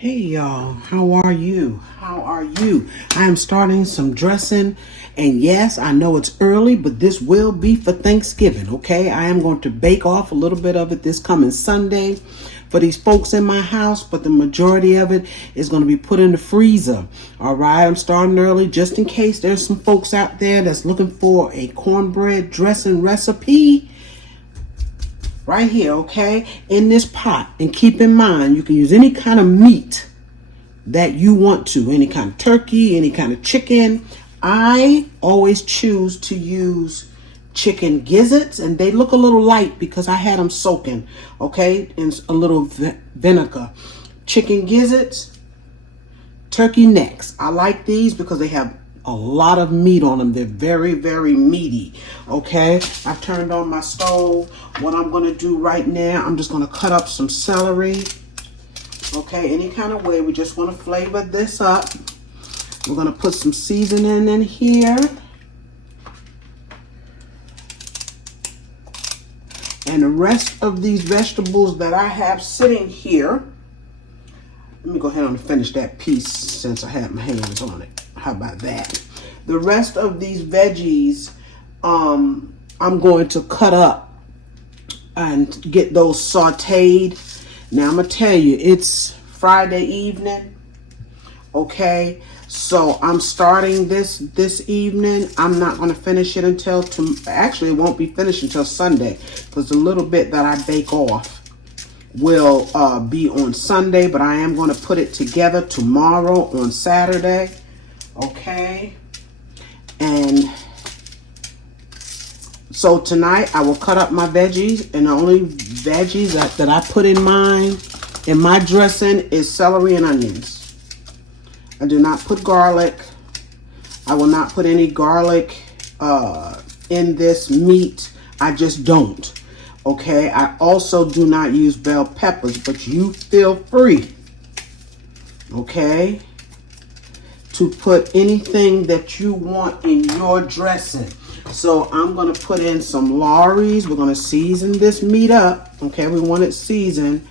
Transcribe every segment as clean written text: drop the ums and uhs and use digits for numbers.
Hey y'all, how are you? How are you? I am starting some dressing, and yes, I know it's early, but this will be for Thanksgiving, okay? I am going to bake off a little bit of it this coming Sunday for these folks in my house, but the majority of it is going to be put in the freezer. All right, I'm starting early just in case there's some folks out there that's looking for a cornbread dressing recipe. Right here, okay, in this pot. And keep in mind, you can use any kind of meat that you want to, any kind of turkey, any kind of chicken. I always choose to use chicken gizzards, and they look a little light because I had them soaking, okay, in a little vinegar. Chicken gizzards, turkey necks. I like these because they have a lot of meat on them. They're very, very meaty. Okay, I've turned on my stove. What I'm going to do right now, I'm just going to cut up some celery. Okay, any kind of way. We just want to flavor this up. We're going to put some seasoning in here. And the rest of these vegetables that I have sitting here, let me go ahead and finish that piece since I have my hands on it. How about that? The rest of these veggies, I'm going to cut up and get those sauteed. Now I'm gonna tell you, it's Friday evening, okay? So I'm starting this evening. I'm not gonna finish it until actually it won't be finished until Sunday, because the little bit that I bake off will be on Sunday, but I am going to put it together tomorrow on Saturday. Okay, and so tonight I will cut up my veggies, and the only veggies that I put in my dressing is celery and onions. I do not put garlic. I will not put any garlic in this meat. I just don't. Okay, I also do not use bell peppers, but you feel free, okay, to put anything that you want in your dressing. So I'm going to put in some Lawry's. We're going to season this meat up. Okay, we want it seasoned.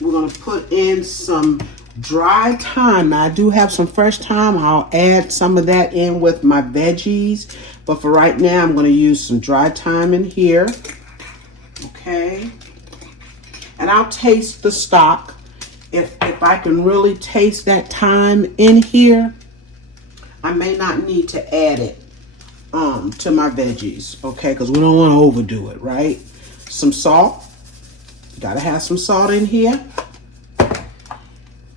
We're going to put in some dry thyme. Now, I do have some fresh thyme. I'll add some of that in with my veggies. But for right now, I'm going to use some dry thyme in here. Okay. And I'll taste the stock. If I can really taste that thyme in here, I may not need to add it to my veggies, okay? Because we don't want to overdo it, right? Some salt. Gotta have some salt in here,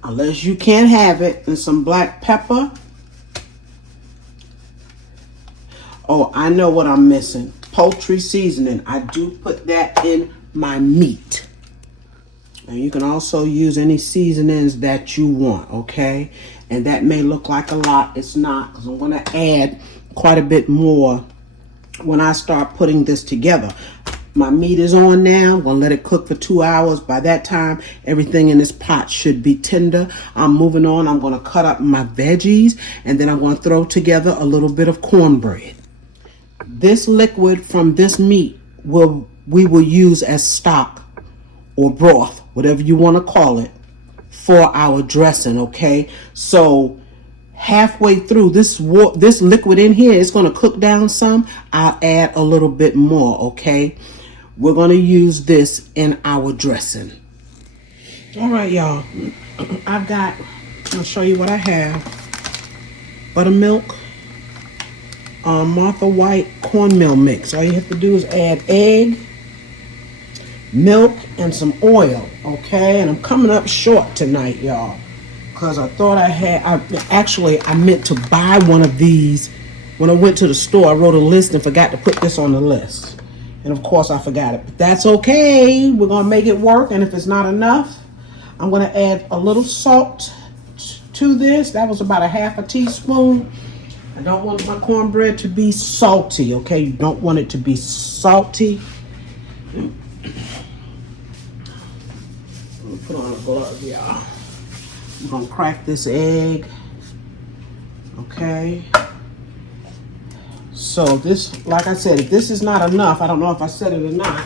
unless you can't have it. And some black pepper. Oh, I know what I'm missing. Poultry seasoning. I do put that in my meat. And you can also use any seasonings that you want, okay? And that may look like a lot. It's not, because I'm going to add quite a bit more when I start putting this together. My meat is on now. I'm going to let it cook for 2 hours. By that time, everything in this pot should be tender. I'm moving on. I'm going to cut up my veggies, and then I'm going to throw together a little bit of cornbread. This liquid from this meat we will use as stock or broth, whatever you want to call it, for our dressing, okay? So halfway through, this liquid in here is going to cook down some. I'll add a little bit more, okay? We're going to use this in our dressing. All right, y'all. I'll show you what I have. Buttermilk, Martha White cornmeal mix. All you have to do is add egg, milk, and some oil, okay? And I'm coming up short tonight, y'all, because I thought I meant to buy one of these. When I went to the store, I wrote a list and forgot to put this on the list. And of course I forgot it, but that's okay. We're gonna make it work. And if it's not enough, I'm gonna add a little salt to this. That was about a half a teaspoon. I don't want my cornbread to be salty, okay? You don't want it to be salty. Put on a glove, y'all. I'm gonna crack this egg. Okay. So this, like I said, if this is not enough, I don't know if I said it or not.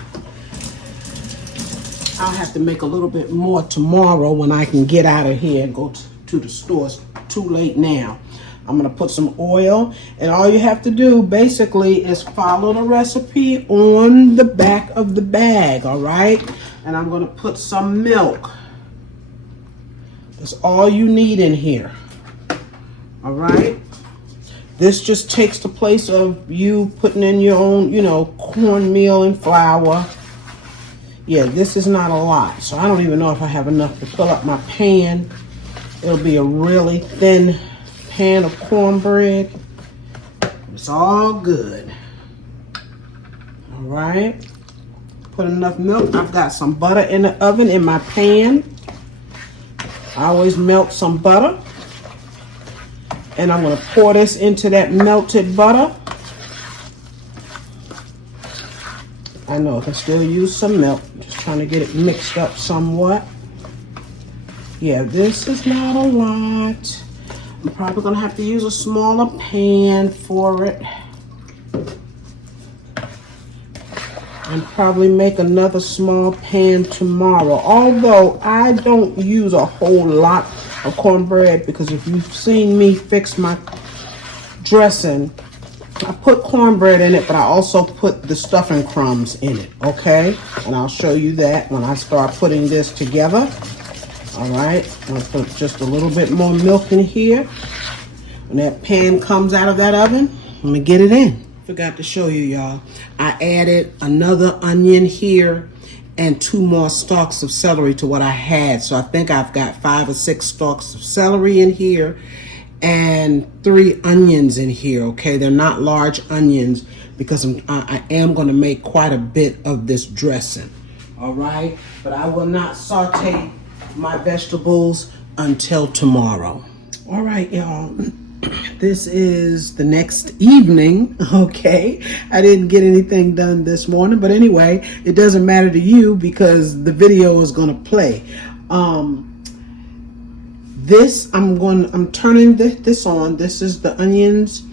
I'll have to make a little bit more tomorrow when I can get out of here and go to the store. It's too late now. I'm gonna put some oil, and all you have to do basically is follow the recipe on the back of the bag, all right? And I'm gonna put some milk. That's all you need in here, all right? This just takes the place of you putting in your own, you know, cornmeal and flour. Yeah, this is not a lot, so I don't even know if I have enough to fill up my pan. It'll be a really thin pan of cornbread. It's all good. All right. Put enough milk. I've got some butter in the oven in my pan. I always melt some butter. And I'm going to pour this into that melted butter. I know I can still use some milk. Just trying to get it mixed up somewhat. Yeah, this is not a lot. I'm probably going to have to use a smaller pan for it. And probably make another small pan tomorrow. Although I don't use a whole lot of cornbread, because if you've seen me fix my dressing, I put cornbread in it, but I also put the stuffing crumbs in it, okay? And I'll show you that when I start putting this together. All right, I'm gonna put just a little bit more milk in here. When that pan comes out of that oven, I'm gonna get it in. Forgot to show you, y'all. I added another onion here and 2 more stalks of celery to what I had. So I think I've got 5 or 6 stalks of celery in here and 3 onions in here, okay? They're not large onions because I am gonna make quite a bit of this dressing, all right? But I will not saute my vegetables until tomorrow. All right, y'all. This is the next evening, okay? I didn't get anything done this morning, but anyway, it doesn't matter to you because the video is gonna play. I'm turning this on. This is the onions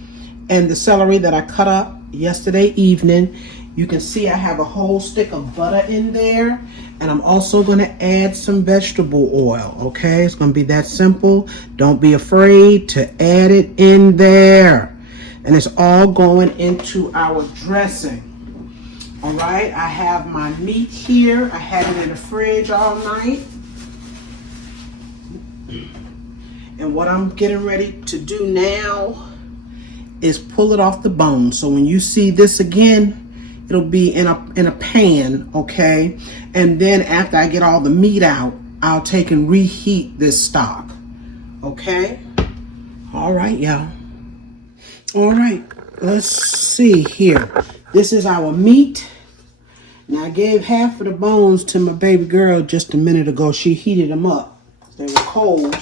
and the celery that I cut up yesterday evening. You can see I have a whole stick of butter in there, and I'm also going to add some vegetable oil, okay? It's going to be that simple. Don't be afraid to add it in there. And it's all going into our dressing. All right, I have my meat here. I had it in the fridge all night. And what I'm getting ready to do now is pull it off the bone. So when you see this again, it'll be in a pan, okay? And then after I get all the meat out, I'll take and reheat this stock, okay? All right, y'all. All right, let's see here. This is our meat. Now, I gave half of the bones to my baby girl just a minute ago. She heated them up. They were cold.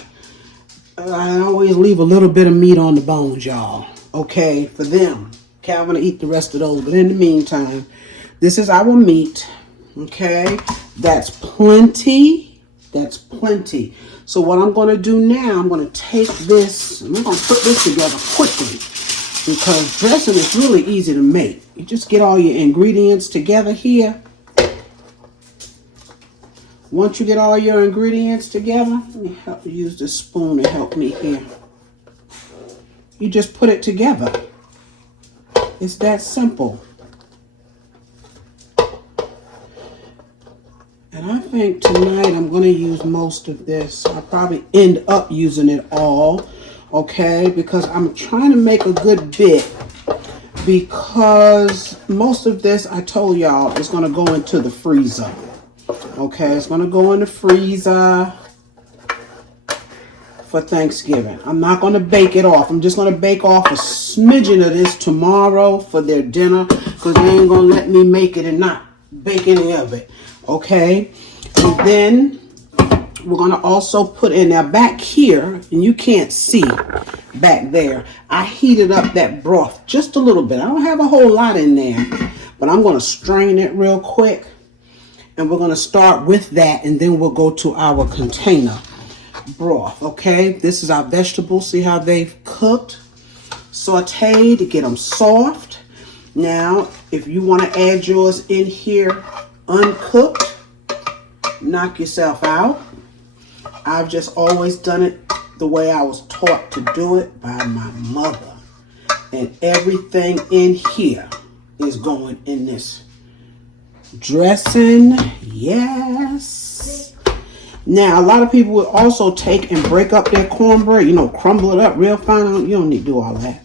I always leave a little bit of meat on the bones, y'all, okay, for them. Calvin will eat the rest of those, but in the meantime, this is our meat, okay? That's plenty. That's plenty. So what I'm going to do now, I'm going to take this, and I'm going to put this together quickly because dressing is really easy to make. You just get all your ingredients together here. Once you get all your ingredients together, let me help you use this spoon to help me here. You just put it together. It's that simple. And I think tonight I'm going to use most of this. I'll probably end up using it all, okay? Because I'm trying to make a good bit. Because most of this, I told y'all, is going to go into the freezer. Okay, it's going to go in the freezer for Thanksgiving. I'm not going to bake it off. I'm just going to bake off a smidgen of this tomorrow for their dinner because they ain't going to let me make it and not bake any of it. Okay, and then we're going to also put in there back here, and you can't see back there, I heated up that broth just a little bit. I don't have a whole lot in there, but I'm going to strain it real quick, and we're going to start with that, and then we'll go to our container broth. Okay, this is our vegetables. See how they've cooked, sauteed to get them soft. Now, if you want to add yours in here uncooked, knock yourself out. I've just always done it the way I was taught to do it by my mother. And everything in here is going in this dressing. Yes. Now, a lot of people will also take and break up their cornbread, crumble it up real fine. You don't need to do all that.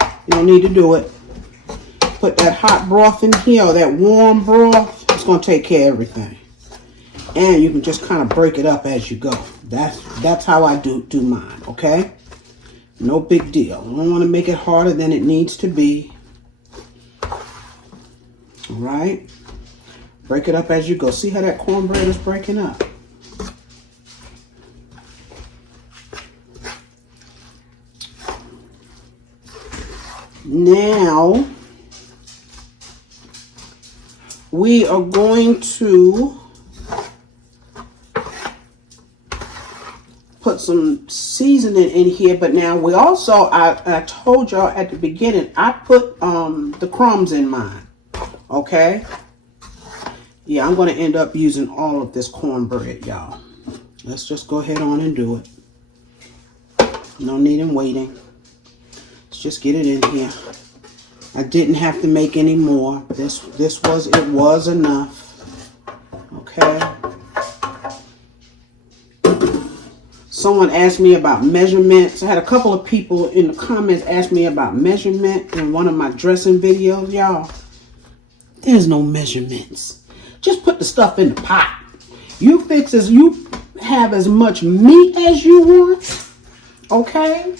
You don't need to do it. Put that hot broth in here, or that warm broth. It's going to take care of everything. And you can just kind of break it up as you go. That's how I do mine, okay? No big deal. I don't want to make it harder than it needs to be. All right? Break it up as you go. See how that cornbread is breaking up? Now, we are going to put some seasoning in here, but now we also, I told y'all at the beginning, I put the crumbs in mine, okay? Yeah, I'm going to end up using all of this cornbread, y'all. Let's just go ahead on and do it. No need in waiting. Let's just get it in here. I didn't have to make any more. It was enough. Okay. Someone asked me about measurements. I had a couple of people in the comments ask me about measurement in one of my dressing videos, y'all. There's no measurements. Just put the stuff in the pot. You have as much meat as you want, okay?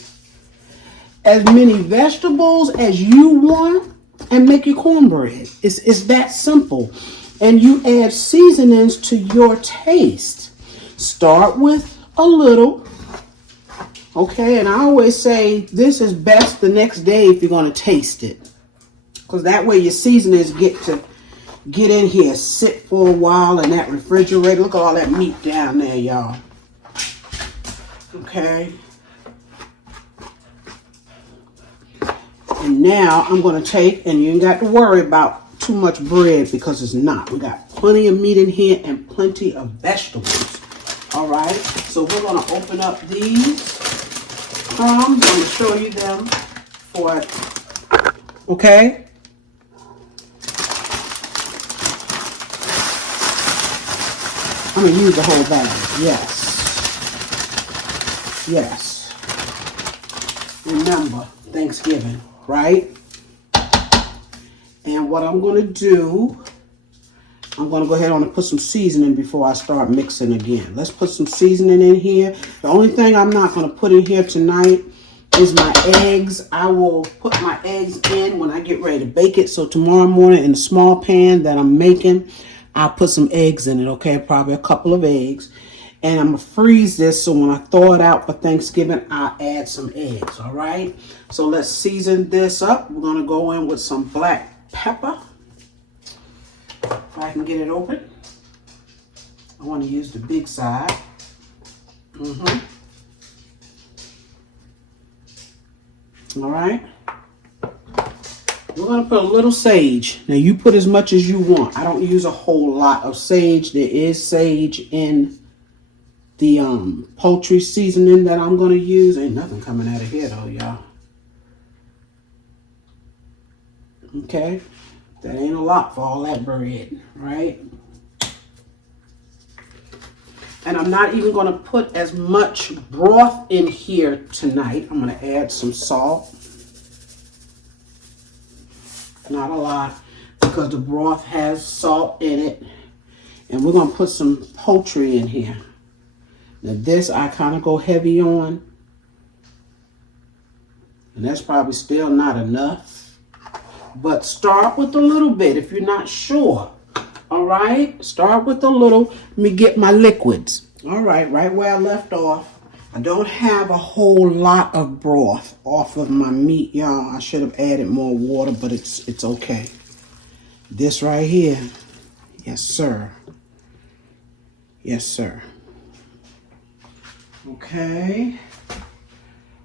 As many vegetables as you want, and make your cornbread. It's that simple. And you add seasonings to your taste. Start with a little, okay? And I always say this is best the next day if you're going to taste it, because that way your seasonings get in here, sit for a while in that refrigerator. Look at all that meat down there, y'all. Okay. And now I'm going to take, and you ain't got to worry about too much bread because it's not. We got plenty of meat in here and plenty of vegetables. All right. So we're going to open up these crumbs. I'm going to show you them for it. Okay. I'm going to use the whole bag. Yes. Yes. Remember, Thanksgiving, right? And what I'm going to do, I'm going to go ahead on and put some seasoning before I start mixing again. Let's put some seasoning in here. The only thing I'm not going to put in here tonight is my eggs. I will put my eggs in when I get ready to bake it. So tomorrow morning in the small pan that I'm making, I'll put some eggs in it, okay? Probably a couple of eggs. And I'm going to freeze this so when I thaw it out for Thanksgiving, I'll add some eggs, all right? So let's season this up. We're going to go in with some black pepper. If I can get it open. I want to use the big side. All right. We're going to put a little sage. Now, you put as much as you want. I don't use a whole lot of sage. There is sage in the poultry seasoning that I'm going to use. Ain't nothing coming out of here, though, y'all. Okay. That ain't a lot for all that bread, right? And I'm not even going to put as much broth in here tonight. I'm going to add some salt. Not a lot, because the broth has salt in it. And we're going to put some poultry in here. Now this I kind of go heavy on. And that's probably still not enough. But start with a little bit if you're not sure. All right? Start with a little. Let me get my liquids. All right, right where I left off. I don't have a whole lot of broth off of my meat, y'all. I should have added more water, but it's okay. This right here. Yes, sir. Yes, sir. Okay.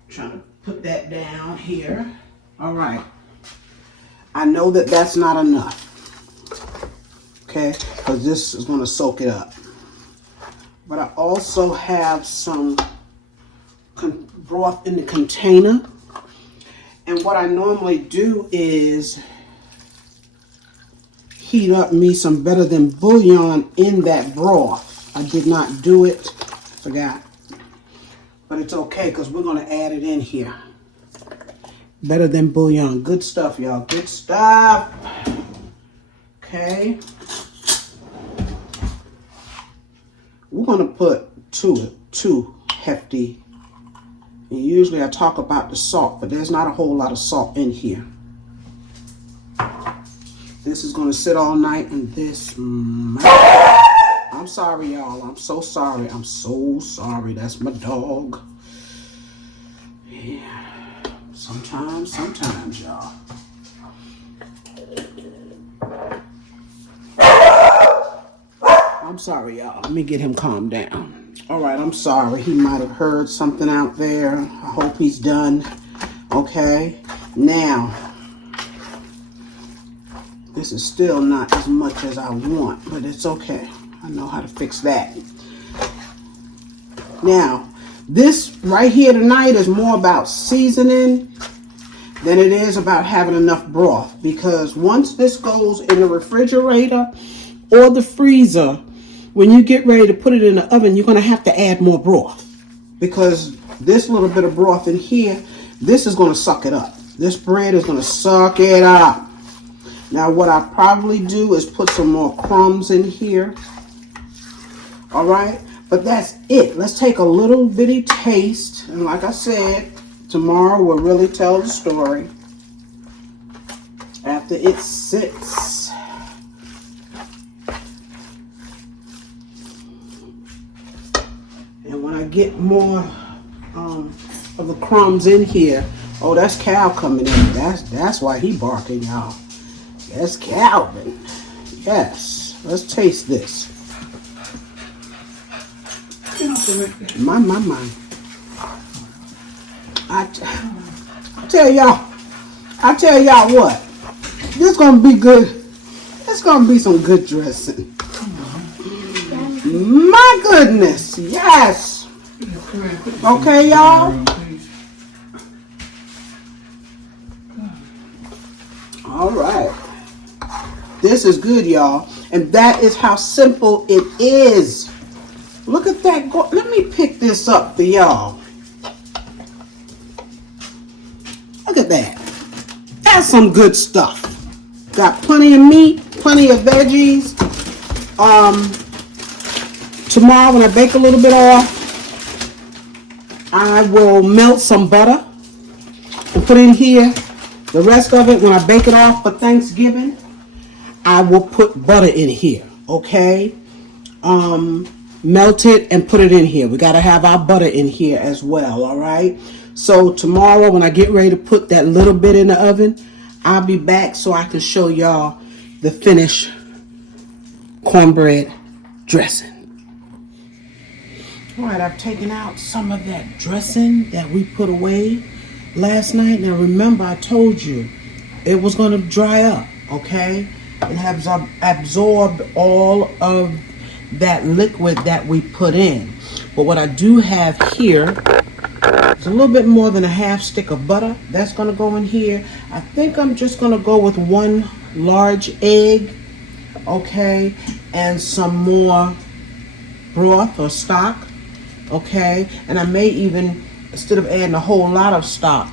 Trying to put that down here. All right. I know that that's not enough. Okay, because this is going to soak it up. But I also have some broth in the container. And what I normally do is heat up me some better than bouillon in that broth. I did not do it. Forgot. But it's okay because we're going to add it in here. Better than bouillon. Good stuff, y'all. Good stuff. Okay. We're going to put two hefty. And usually I talk about the salt, but there's not a whole lot of salt in here. This is going to sit all night, and this... I'm sorry, y'all. I'm so sorry. I'm so sorry. That's my dog. Yeah. Sometimes, y'all. I'm sorry, y'all. Let me get him calmed down. All right, I'm sorry. He might have heard something out there. I hope he's done. Okay. Now, this is still not as much as I want, but it's okay. I know how to fix that. Now, this right here tonight is more about seasoning than it is about having enough broth. Because once this goes in the refrigerator or the freezer, when you get ready to put it in the oven, you're going to have to add more broth. Because this little bit of broth in here, this is going to suck it up. This bread is going to suck it up. Now, what I probably do is put some more crumbs in here. All right? But that's it. Let's take a little bitty taste. And like I said, tomorrow we'll really tell the story after it sits. And when I get more of the crumbs in here, oh, that's Cal coming in. That's why he barking, y'all. That's Calvin. Yes. Let's taste this. My. I tell y'all what. This gonna be good. It's gonna be some good dressing. My goodness. Yes. Okay, y'all. All right. This is good, y'all. And that is how simple it is. Look at that. Let me pick this up for y'all. Look at that. That's some good stuff. Got plenty of meat, plenty of veggies. Tomorrow when I bake a little bit off, I will melt some butter and put in here. The rest of it, when I bake it off for Thanksgiving, I will put butter in here, okay? Melt it and put it in here. We got to have our butter in here as well, all right? So tomorrow when I get ready to put that little bit in the oven, I'll be back so I can show y'all the finished cornbread dressing. All right, I've taken out some of that dressing that we put away last night. Now remember, I told you it was going to dry up, okay? It has absorbed all of that liquid that we put in. But what I do have here is a little bit more than a half stick of butter. That's going to go in here. I think I'm just going to go with 1 large egg, okay, and some more broth or stock, okay? And I may even, instead of adding a whole lot of stock,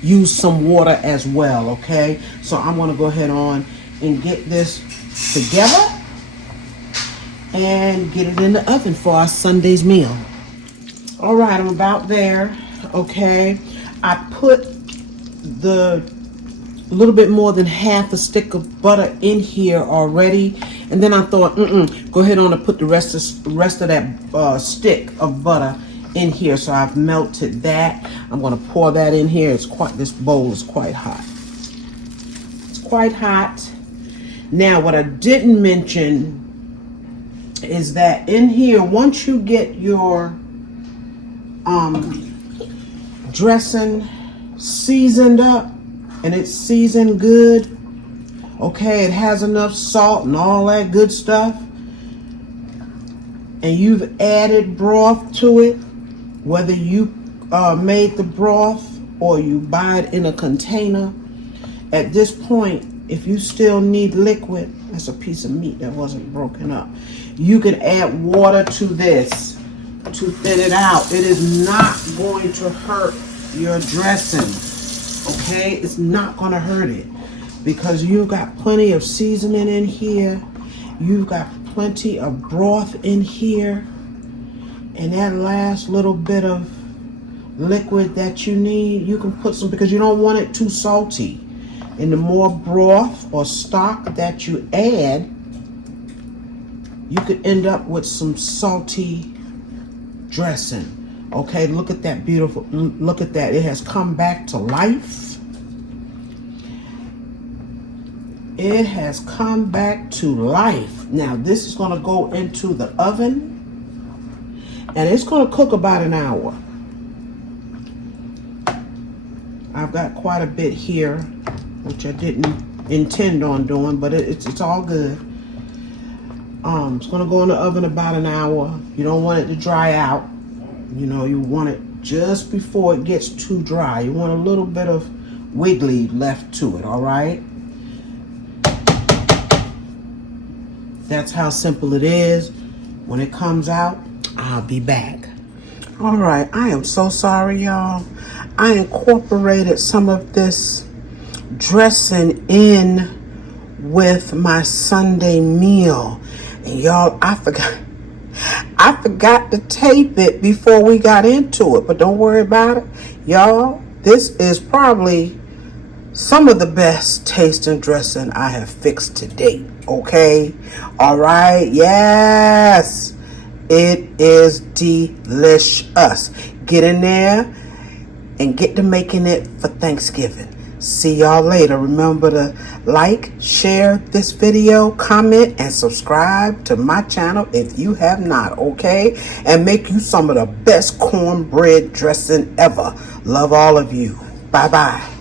use some water as well, okay? So I'm going to go ahead on and get this together and get it in the oven for our Sunday's meal. All right, I'm about there, okay? I put the little bit more than half a stick of butter in here already, and then I thought, go ahead on and put the rest of that stick of butter in here. So I've melted that. I'm going to pour that in here. This bowl is quite hot. It's quite hot. Now, what I didn't mention is that in here, once you get your dressing seasoned up and it's seasoned good, okay, it has enough salt and all that good stuff, and you've added broth to it, whether you made the broth or you buy it in a container, at this point, if you still need liquid, that's a piece of meat that wasn't broken up, you can add water to this to thin it out. It is not going to hurt your dressing, okay? It's not going to hurt it because you've got plenty of seasoning in here. You've got plenty of broth in here. And that last little bit of liquid that you need, you can put some, because you don't want it too salty. And the more broth or stock that you add, you could end up with some salty dressing. Okay, look at that beautiful, look at that. It has come back to life. It has come back to life. Now this is going to go into the oven and it's going to cook about an hour. I've got quite a bit here, which I didn't intend on doing, but it's all good. It's going to go in the oven about an hour. You don't want it to dry out. You know, you want it just before it gets too dry. You want a little bit of wiggly left to it, all right? That's how simple it is. When it comes out, I'll be back. All right, I am so sorry, y'all. I incorporated some of this dressing in with my Sunday meal. And y'all, I forgot to tape it before we got into it, but don't worry about it. Y'all, this is probably some of the best tasting dressing I have fixed to date, okay? All right, yes, it is delicious. Get in there and get to making it for Thanksgiving. See y'all later. Remember to like, share this video, comment, and subscribe to my channel if you have not, okay? And make you some of the best cornbread dressing ever. Love all of you. Bye-bye.